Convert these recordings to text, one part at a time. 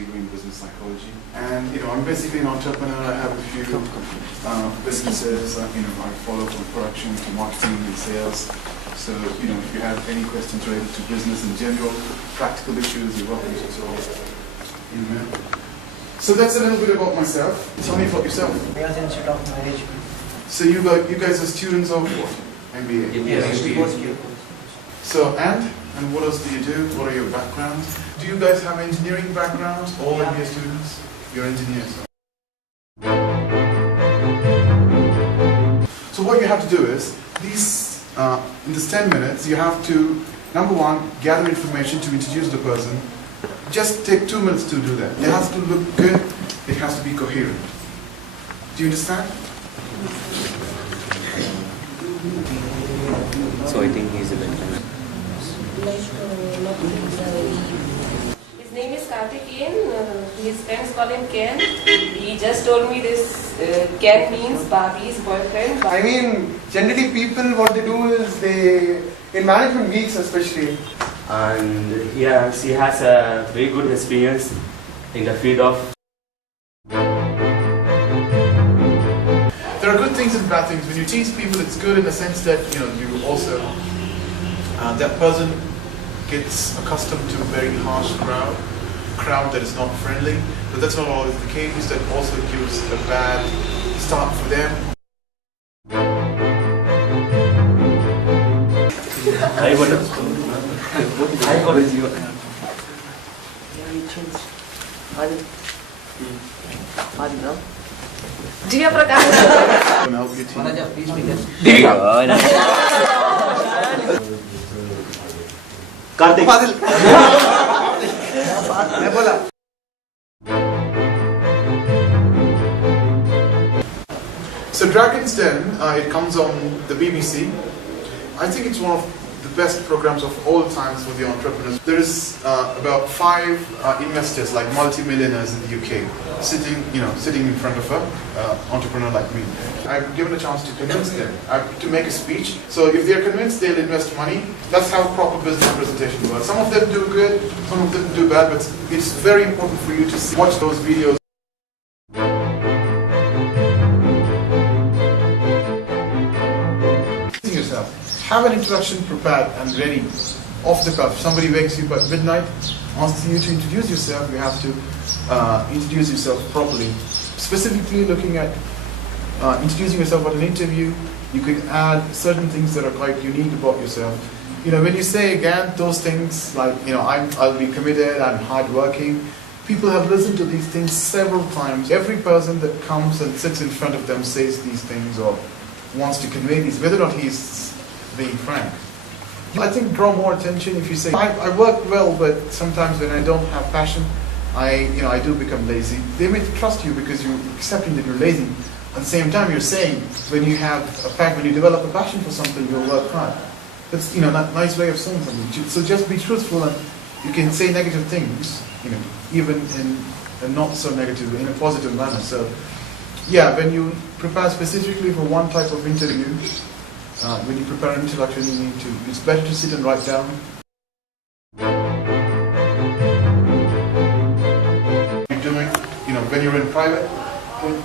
degree in business psychology. And I'm basically an entrepreneur. I have a few businesses. I follow from production to marketing and sales. So if you have any questions related to business in general, practical issues, you're welcome to solve. So that's a little bit about myself. Tell me about yourself. I was Institute of Management. So you guys are students of what? MBA? Yes, So and what else do you do? What are your backgrounds? Do you guys have engineering backgrounds? All MBA students? You're engineers. So what you have to do is, in this 10 minutes, you have to, number one, gather information to introduce the person. Just take 2 minutes to do that. It has to look good. It has to be coherent. Do you understand? So I think he's a better. His name is Karthikeyan. His friends call him Ken. He just told me this. Ken means Barbie's boyfriend. I mean, generally people, what they do is in management weeks especially, And he has a very good experience in the field of. There are good things and bad things. When you teach people, it's good in the sense that you also that person gets accustomed to a very harsh crowd that is not friendly. But that's not always the case. That also gives a bad start for them. I got it. You. Dia Prakash. Can help you Karthik. So Dragon's Den, it comes on the BBC. I think it's one of the best programs of all times for the entrepreneurs. There is about 5 investors, like multi-millionaires in the UK, sitting in front of an entrepreneur like me. I've given a chance to convince them to make a speech. So if they're convinced, they'll invest money. That's how proper business presentation works. Some of them do good, some of them do bad, but it's very important for you to watch those videos. Have an introduction prepared and ready, off the cuff. Somebody wakes you up at midnight, asks you to introduce yourself. You have to introduce yourself properly. Specifically looking at introducing yourself at an interview, you could add certain things that are quite unique about yourself. When you say again those things like, I'll be committed, I'm hardworking, people have listened to these things several times. Every person that comes and sits in front of them says these things or wants to convey these, whether or not he's being frank. I think draw more attention if you say, I work well, but sometimes when I don't have passion, I do become lazy. They may trust you because you're accepting that you're lazy. At the same time, you're saying when you develop a passion for something, you'll work hard. That's that nice way of saying something. So just be truthful, and you can say negative things, even in a not so negative, in a positive manner. So yeah, when you prepare specifically for one type of interview, when you prepare an introduction, it's better to sit and write down. You're doing, when you're in private,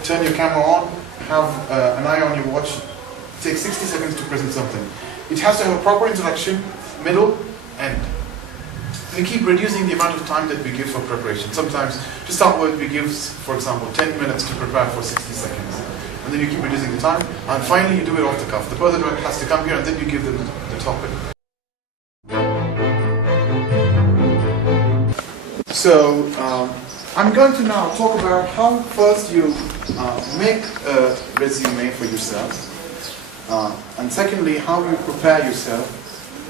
turn your camera on, have an eye on your watch, take 60 seconds to present something. It has to have a proper introduction, middle, end. We keep reducing the amount of time that we give for preparation. Sometimes, to start with, we give, for example, 10 minutes to prepare for 60 seconds. And then you keep reducing the time, and finally you do it off the cuff. The person has to come here, and then you give them the topic. So, I'm going to now talk about how first you make a resume for yourself, and secondly, how you prepare yourself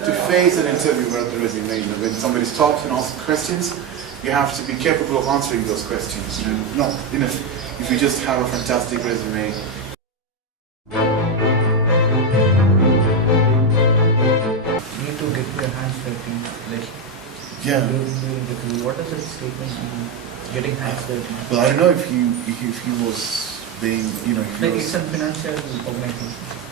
to face an interview with the resume. When somebody stops and asks questions, you have to be capable of answering those questions. Not if you just have a fantastic resume. You need to get your hands dirty. Yeah. What is that statement? Getting hands dirty. Well, I don't know if he was being, it's a financial organization.